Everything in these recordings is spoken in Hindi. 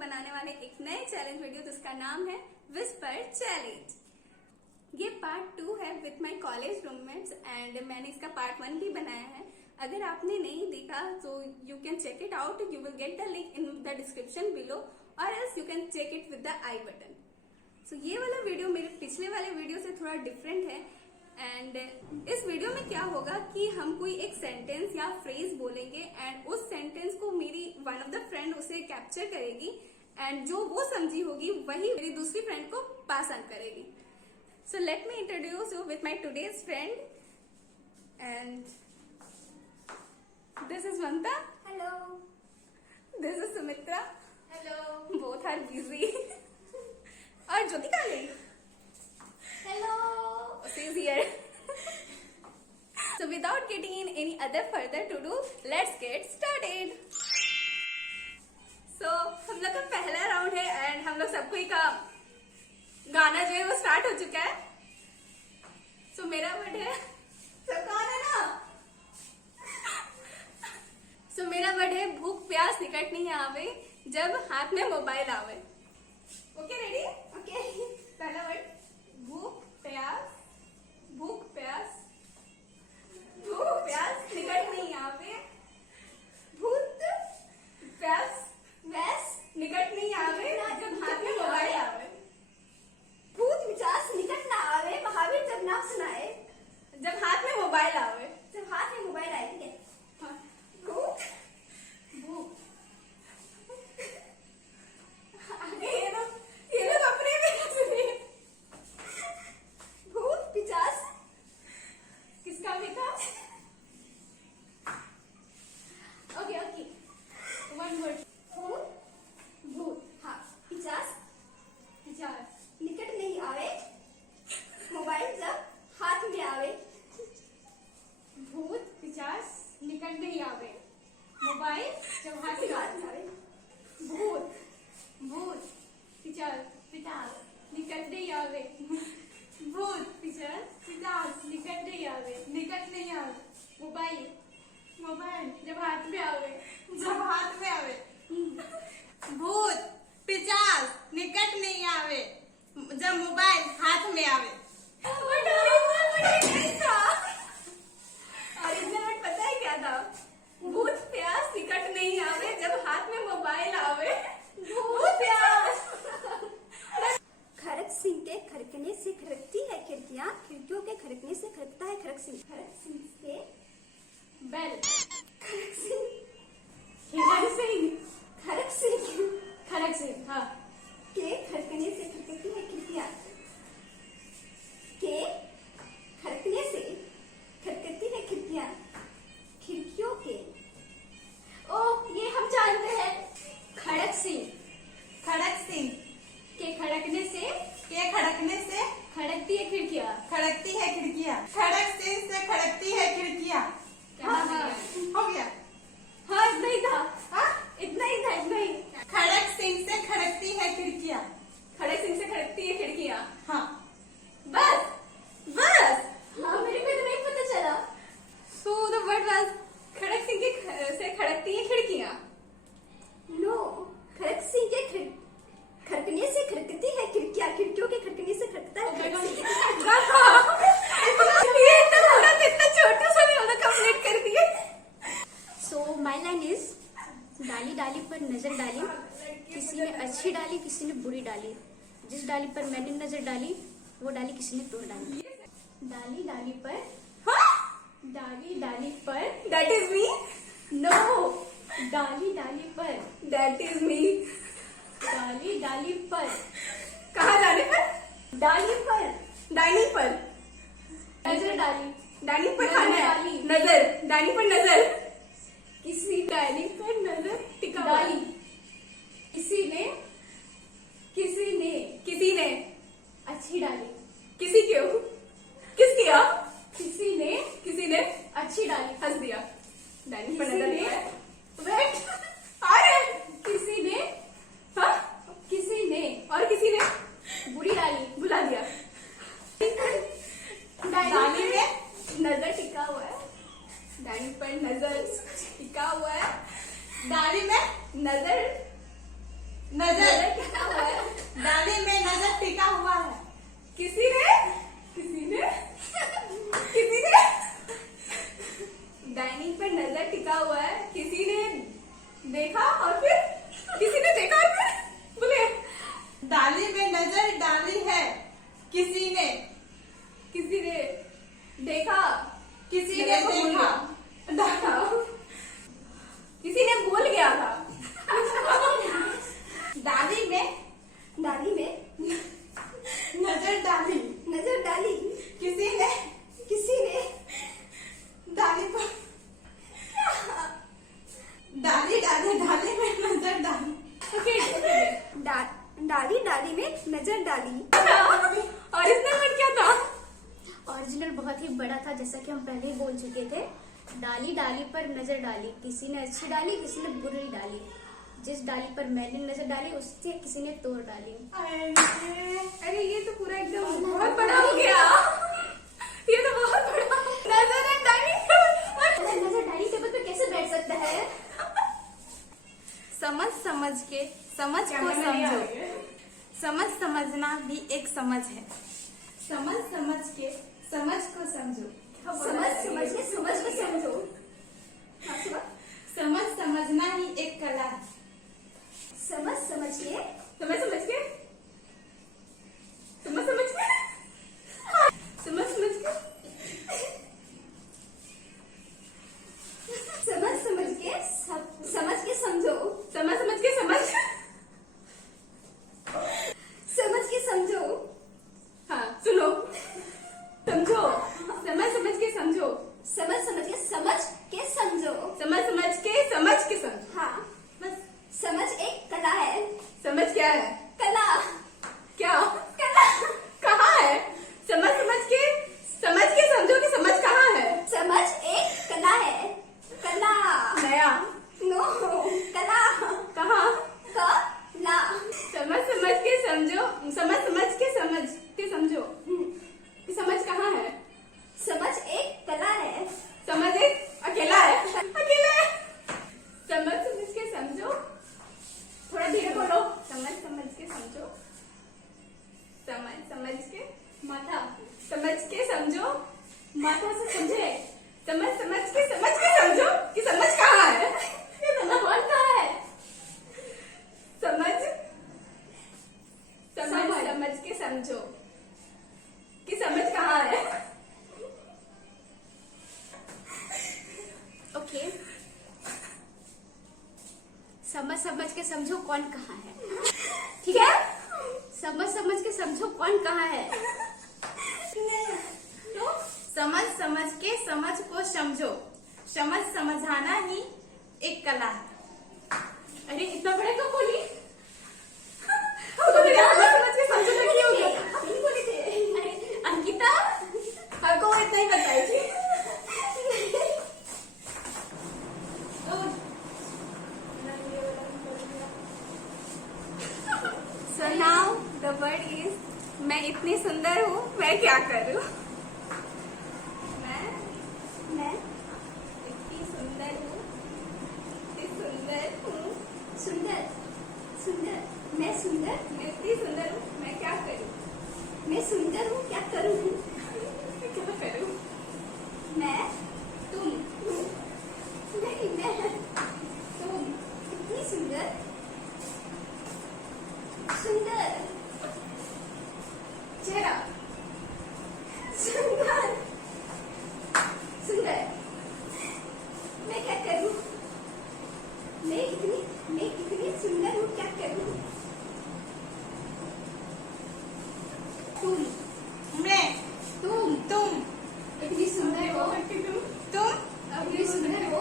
बनाने वाले एक नए चैलेंज वीडियो जिसका नाम है विस्पर चैलेंज। ये पार्ट 2 है with my college roommates and मैंने इसका पार्ट 1 भी बनाया है। अगर आपने नहीं देखा तो you can check it out, you will get the link in the description below और else you can check it with the i button. So ये वाला वीडियो मेरे पिछले वाले वीडियो से थोड़ा डिफरेंट है एंड इस वीडियो में क्या होगा कि हम कोई एक सेंटेंस या फ्रेज बोलेंगे एंड उस सेंटेंस को मेरी वन ऑफ द फ्रेंड उसे कैप्चर करेगी एंड जो वो समझी होगी वही मेरी दूसरी फ्रेंड को पास ऑन करेगी। So let me introduce you with my today's friend and this is वंता। Hello. This is Sumitra. Hello. Both are busy. और ज्योतिका ले hello. She is here. So without getting in any other further to do, let's get started. So हम लोग का पहला राउंड है एंड हम लोग सबको का गाना जो है वो स्टार्ट हो चुका है। So मेरा वर्ड है, सबका गाना है ना? So मेरा वर्ड है भूख प्यास निकट नहीं आवे जब हाथ में मोबाइल आवे। Okay ready? ओके। पहला वर्ड भूख प्यास, भूख प्यास, भूख प्यास निकट नहीं आवे, भूत प्यास वैस निकट नहीं आवे जब हाथ में मोबाइल आवे। भूत विचास निकट ना आवे महावीर जब नाम सुनाए। जब हाथ में मोबाइल आवे। जब हाथ में मोबाइल आए। ठीक है। हाँ। भूख भूख ये लोग अपने में हंस रहे हैं। भूत विचास किसका विकास? Okay okay, one word. भूत भूत हाँ विचास विचार निकट नहीं आवे मोबाइल जब हाथ में आवे। भूत पिचास निकट नहीं आवे मोबाइल जब हाथ में आवे। भूत भूत पिचास पिचास निकट नहीं आवे, भूत पिचास पिचास निकट नहीं आवे, निकट नहीं आवे मोबाइल मोबाइल जब हाथ में आवे, जब हाथ में आवे। भूत पिचास निकट नहीं आवे जब मोबाइल हाथ में आवे। ओरिजिनल पता है क्या था? भूत प्यास निकट नहीं आवे जब हाथ में मोबाइल आवे। भूत प्यास। खड़क सिंह के खड़कने से खड़कती है खिड़कियां, खिड़कियों के खड़कने से खड़कता है खड़क सिंह। खड़क सिंह के बेल। खड़क सिंह हिरन सिंह। खड़क सिंह खड़क सिंह हाँ। के खड़कने से खड़कती है खिड़कियां, के खड़कने से खड़कती है खिड़कियां, खिड़कियों के। ओ ये हम जानते हैं। खड़क सिंह। खड़क सिंह के खड़कने से खड़कती है खिड़कियाँ। खड़कती है खिड़कियाँ। खड़क सिंह से खड़कती है खिड़कियाँ। हाँ, हो गया। हाँ इतना ही था। हाँ? इतना ही था, इतना ही। खड़क सिंह से खड़कती है खिड़कियाँ। खड़क सिंह से खड़कती है खिड़कियाँ। हाँ बस बस। हाँ मेरे को तो नहीं पता चला। So the word was खड़क सिंह के से खड़कती है खिड़कियाँ। नो खड़क सिंह के खड़कने से खड़कती है खिड़कियां, खिड़कियों के खड़कने से खड़कता है खड़क सिंह। ये तो पूरा कितना छोटा सा मैंने कंप्लीट कर दिया। सो माय लाइन इज डाली डाली पर नजर डाली, किसी ने अच्छी डाली किसी ने बुरी डाली, जिस डाली पर मैंने नजर डाली वो डाली किसी ने तोड़ डाली। डाली डाली पर डाली डाली पर That is me. नो डाली डाली पर That is me. डाली डाली पर कहाँ जाने पर? डाली पर डाइनिंग पर। नजर डाली, डाइनिंग पर नजर खाना है। डाली। नजर। डाइनिंग पर नजर। किसी डाली पर नजर टिका डाली, किसी ने अच्छी डाली, किसी क्यों किस किया किसी ने अच्छी डाली, हंस दिया। डाइनिंग पर किसी नजर ने है। वेट अरे किसी ने हाँ किसी ने और किसी ने बुरी डाली, बुला दिया। डाली में नजर टिका हुआ है। डाइनिंग पर नजर टिका हुआ है। डाली में नजर नजर नजर टिका हुआ है। किसी ने डाइनिंग पर नजर टिका हुआ है। किसी ने देखा और फिर बोले डाली में नजर डाली है। किसी ने देखा। किसी ने देखा। किसी ने भूल गया था। डाली में नजर डाली। किसी ने डाली पर डाली में नजर डाली। डाली में नजर डाली। और इसमें वर्ड क्या था? ओरिजिनल बहुत ही बड़ा था, जैसा कि हम पहले ही बोल चुके थे। डाली डाली पर नजर डाली, किसी ने अच्छी डाली, किसी ने बुरी डाली। जिस डाली पर मैंने नजर डाली, उससे किसी ने तोड़ डाली। अरे ये तो पूरा एकदम बहुत बड़ा हो गया। ये तो बहुत बड़ा नजर डाली टेबल पे कैसे बैठ सकता है? समझ को समझो। समझना भी एक समझ है। समझ के समझ को समझो। समझ के समझो। समझना ही एक कला है। समझ के समझ के समझो। समझ के समझो। हाँ सुनो, समझो। समझ के समझो। समझ के समझो। हाँ बस। समझ एक कला है। समझ क्या है? कला। क्या कला? कहाँ है? समझ के समझो कि समझ कहाँ है? समझ एक कला है। कला नया नो कला कहाँ? कला। समझ के समझो। कि समझ कहाँ है? समझ एक कला है। समझ एक अकेला है। समझ के समझो। थोड़ा धीरे बोलो। समझ के समझो। समझ के माथा। समझ के समझो। माथा से समझे। समझ के समझो कि समझ कहाँ है? ये समझ कहाँ है? समझ के समझो कि समझ कहाँ है? ओके, समझ के समझो कौन कहाँ है। ठीक है, समझ के समझो कौन कहाँ है। तो समझ के समझ को समझो। समझाना ही एक कला है। अरे इतना बड़ा क्यों बोली? समझ के समझो लगी हो गया। बोले थे। अरे अंकिता हमको इतना ही बताई थी। So now the word is मैं इतनी सुंदर हूँ, मैं क्या करूँ? मैं इतनी सुंदर हूँ, सुंदर। मैं इतनी सुंदर हूँ, मैं क्या करूँ? मैं सुंदर हूँ, क्या करूँ? क्या करूँ? मैं तुम इतनी सुंदर चेहरा। सुंदर। मैं क्या करूँ? मैं इतनी सुंदर हूँ, क्या करूँ? तुम इतनी सुंदर हो। इतनी सुंदर हो।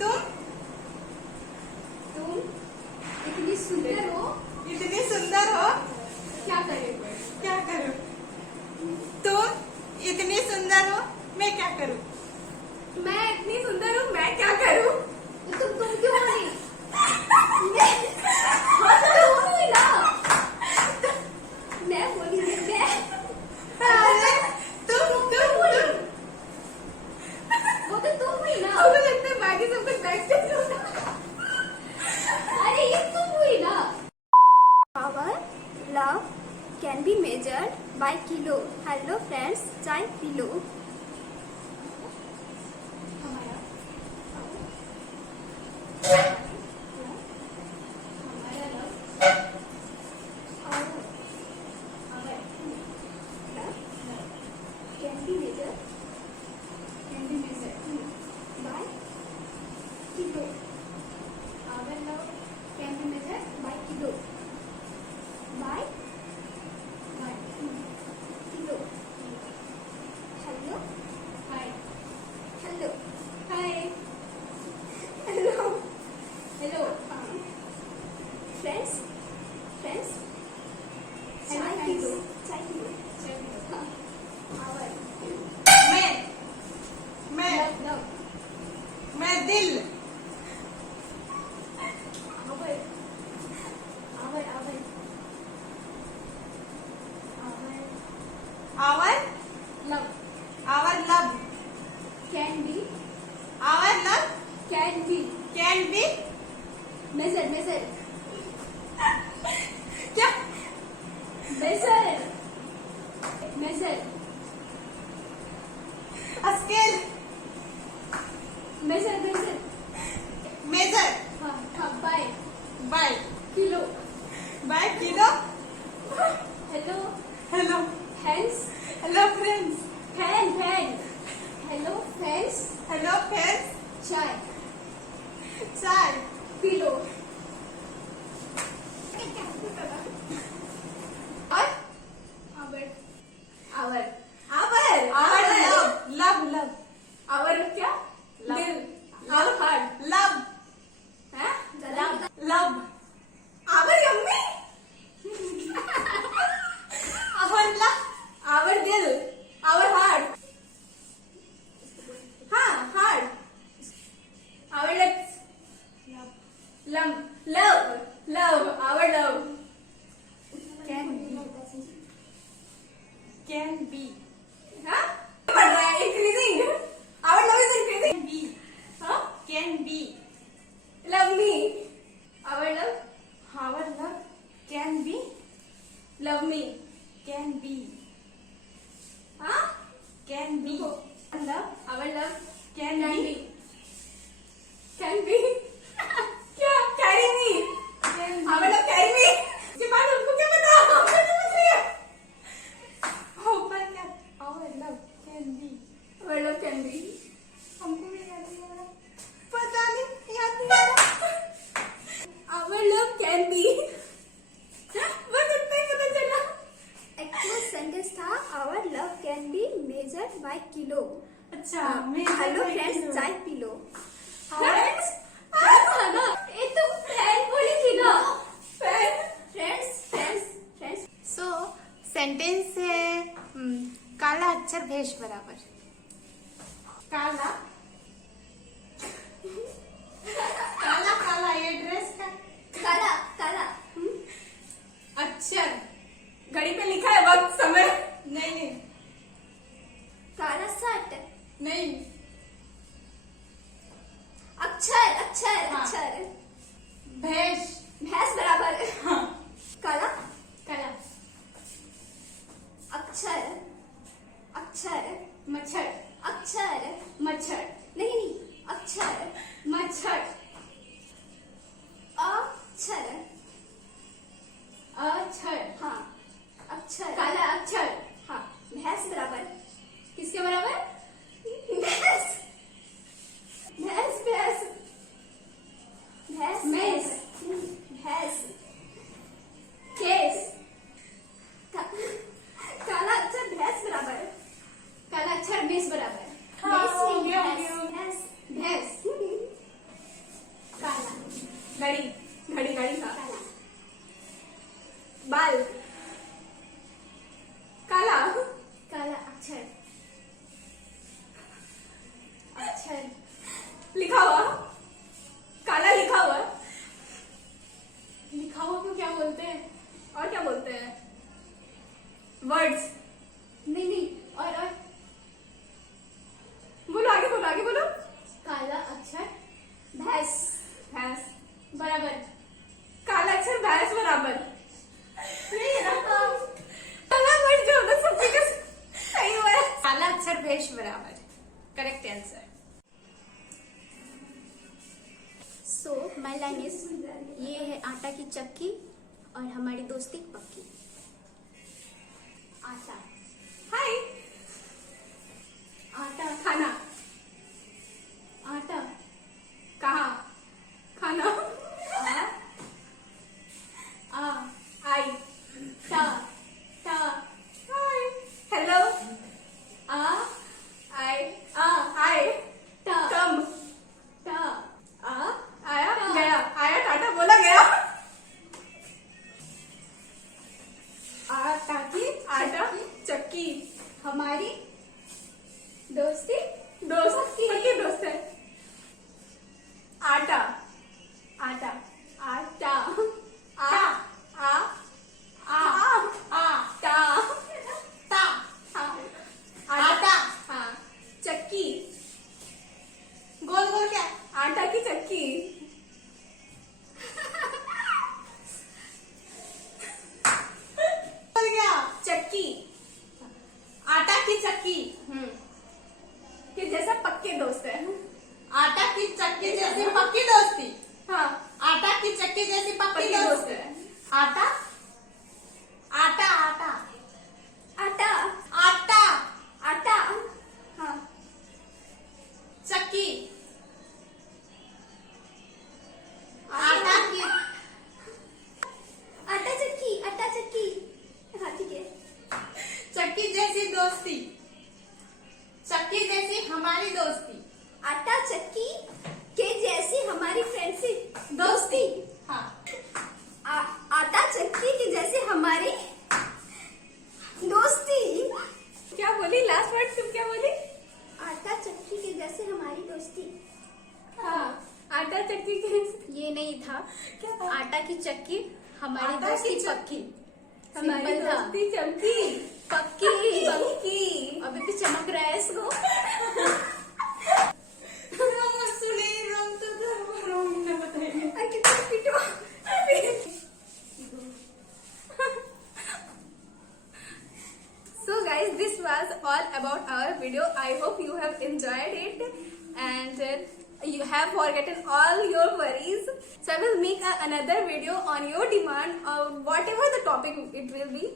तुम इतनी सुंदर हो। क्या करूँ? तुम इतनी सुंदर हो, मैं क्या करूँ? मैं इतनी सुंदर हूँ, मैं क्या करूँ? तुम क्यों बोली? मैं बोली मैं। तुम can be measured by kilo. Hello friends, chai P low. Can be measured by kilo. Our love can be measured by kilo. By kilo. Hello. Hi. Hello. Hi. Hello. Hello. Friends. Friends. Hello, Chai friends. kilo. Chai kilo. Our मैं love. मैं दिल Our our love our love can be our love can be can be measure क्या measure स्केल measure मेजर हाँ by by kilo. By kilo Hello hello hands hello friends fan hello friends hello friends chai चाय pillow और our our our love love love our क्या Love. दिल our heart लव हैं love our yummy our love our दिल our heart हाँ heart our lips love our love can be हाँ बढ़ रहा है increasing our love is increasing be हाँ can be love me our love our love can be love me can be हाँ can be love our love can can be be क्या carry me our love carry me इसके बाद हमको क्या पता हमको क्या पता है ऊपर क्या our love can be our love can be हमको भी याद नहीं आ रहा पता नहीं याद नहीं आ रहा our love can be बस इतना ही पता चला एक्चुअल सेंटेंस था our love can be measured by kilo. अच्छा हेलो फ्रेंड्स चाय पी लो फ्रेंड्स ये तुम फ्रेंड बोली थी ना फ्रेंड्स सो सेंटेंस है काला अक्षर भेष बराबर काला काला काला ये ड्रेस का काला अक्षर घड़ी पे लिखा है वक्त समय नहीं काला शर्ट नहीं अक्षर हाँ। भेष भैंस बराबर हाँ काला काला अक्षर मच्छर मच्छर नहीं अक्षर मच्छर अक्षर अक्षर हाँ अक्षर काला अक्षर हाँ भैंस बराबर किसके बराबर भैंस मेष। भैंस केस काला अक्षर भैंस बराबर काला अक्षर मेष बराबर हाँ, मेष नहीं, हो गया। भैंस भैंस काला घड़ी का काला बाल काला काला अक्षर लिखा हुआ काला लिखा हुआ लिखा हुआ को क्या बोलते हैं और क्या बोलते हैं वर्ड्स नहीं और बोलो आगे बोलो काला अक्षर भैंस बराबर काला अक्षर भैंस बराबर नहीं माई लाइन इज, ये है आटा की चक्की और हमारी दोस्ती पक्की। आटा, हाय। आटा, खाना। आटा, कहाँ? खाना। आ, आई। टा, टा, हाय। हेलो। आ, आई। आ, हाय। टा, कम। टा, आ, आया टा। गया, आया टाटा बोला गया। आटा की आटा चक्की। हमारी दोस्ती दोस्त पक्की। पक्की दोस्त है। आटा। आटा। आटा। आ। आ। आ। टा। ता, हाँ। आटा, हाँ। चक्की। गोल गोल क्या? आटा की चक्की। गोल क्या? चक्की। आटा की चक्की। कि जैसा पक्के दोस्त है। आटा की चक्की जैसी पक्की दोस्ती। हाँ। आटा की चक्की जैसी पक्की पक्की दोस्त दोस्ती। है। आटा, आटा, आटा, आटा। आटा, आटा। हाँ। चक्की, आटा की आटा चक्की। आटा चक्की। हाँ ठीक है। चक्की जैसी दोस्ती। चक्की जैसी हमारी दोस्ती। आटा चक्की के जैसी हमारी फ्रेंडशिप दोस्ती। हाँ। आटा चक्की के जैसे हमारी दोस्ती। क्या बोली? लास्ट वर्ड तुम क्या बोली? आटा चक्की के जैसे हमारी दोस्ती। हाँ। आटा चक्की के ये नहीं था। क्या था? आटा की चक्की हमारी आटा दोस्ती की पक्की। हमारी सिंपल था। दोस्ती चमकी। पक्की। पक्की। अभी भी चमक रहा है इसको। कितना पिटो। So guys, this was all about our video. I hope you have enjoyed it and you have forgotten all your worries. So I will make another video on your demand or whatever the topic it will be.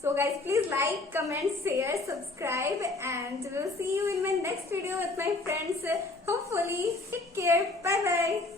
So guys, please like, comment, share, subscribe and we'll see you in my next video with my friends. Hopefully, take care. Bye bye.